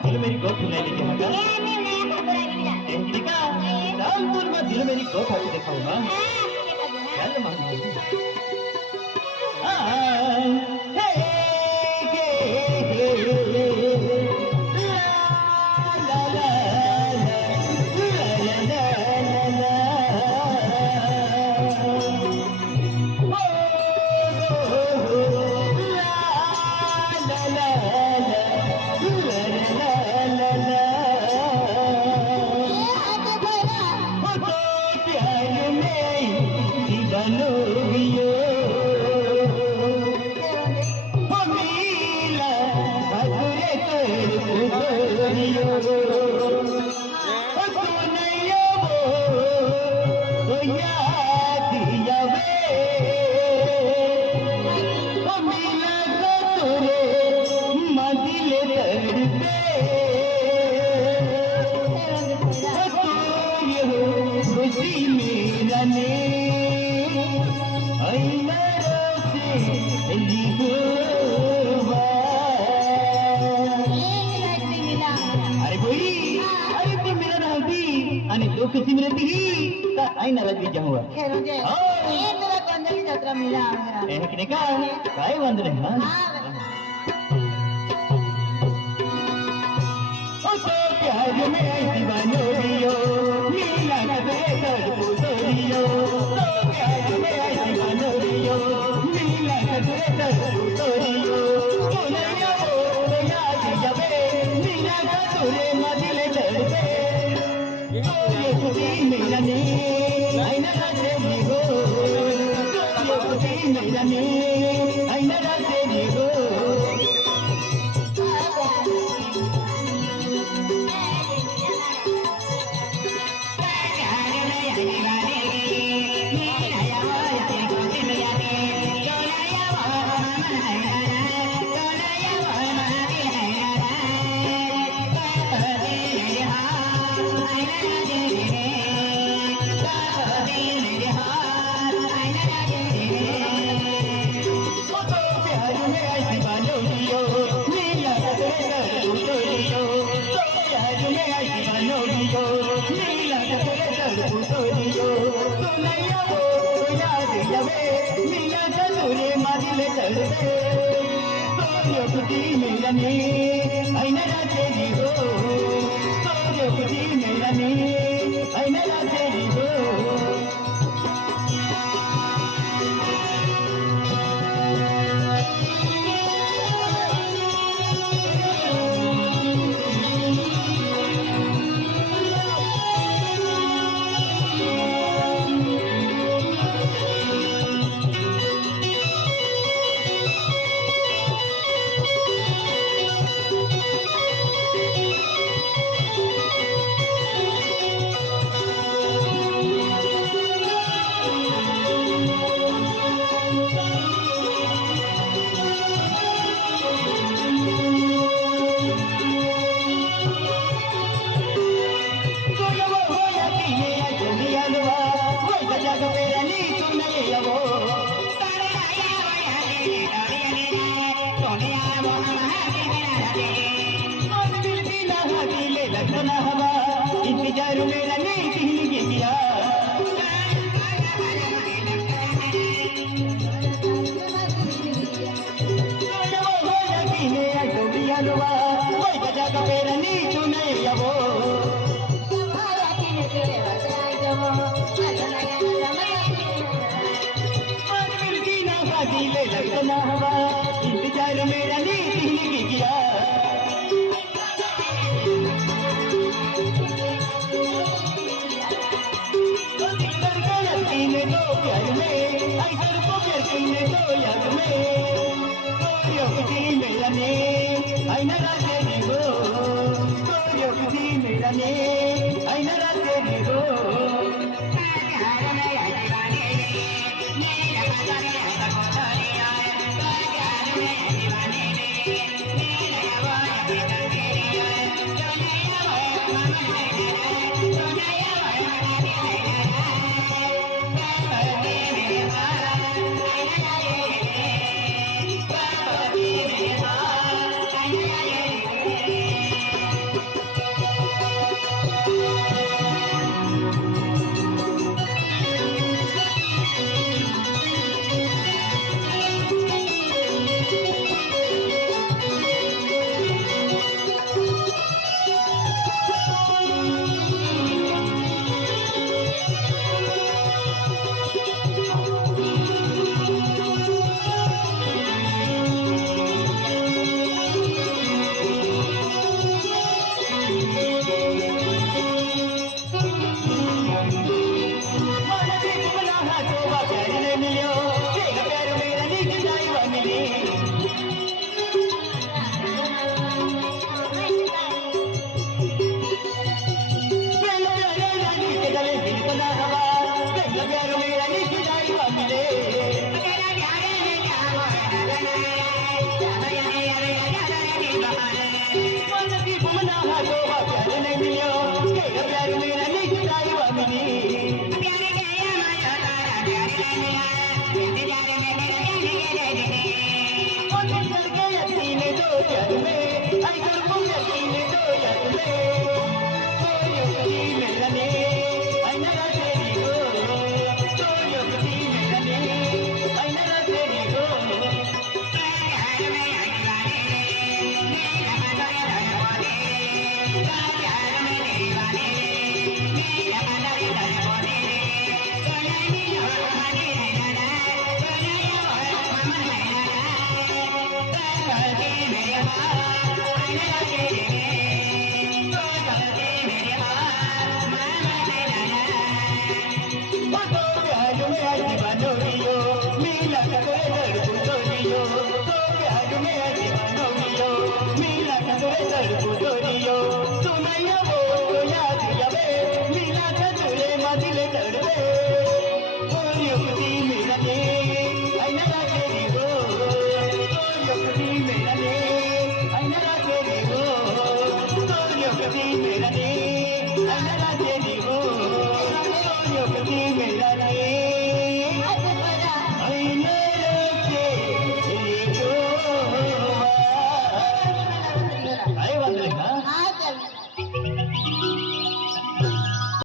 दिल मेरी को सुनाई लेके हटा का रामपुर में दिल मेरी को खाते दिखाऊंगा चल मानो खुशी मिलती ही आई नाराज भी जाऊंगा ये तेरा कंदली यात्रा मिला है का काय वंदने हां ओ तो प्यार में आई दीवानोरियो नीला कदे कर पुतोरियो तो प्यार में आई दीवानोरियो नीला कदे कर पुतोरियो कोनैया ओ याद जबे नीला कदुरे मदिले दरबे मेरा ने आईना तेरी हो मेरा ने आईना तेरी हो मेरा ने आईना तेरी हो मेरा ने आईना तेरी हो इंतजार मेरा नहीं किया मेरा नहीं सुने वो ले लगना हवा इंतजार मेरा नहीं किया प्यार में ऐसा को प्यार तो याद में मेरा ने आईना तेरी हो मेरा ने आईना तेरी हो प्यार में आई तुमको यकीन तो याद में तो युक्ति मिलने अन्ना तेरी हो तो युक्ति मिलने अन्ना तेरी हो Milan,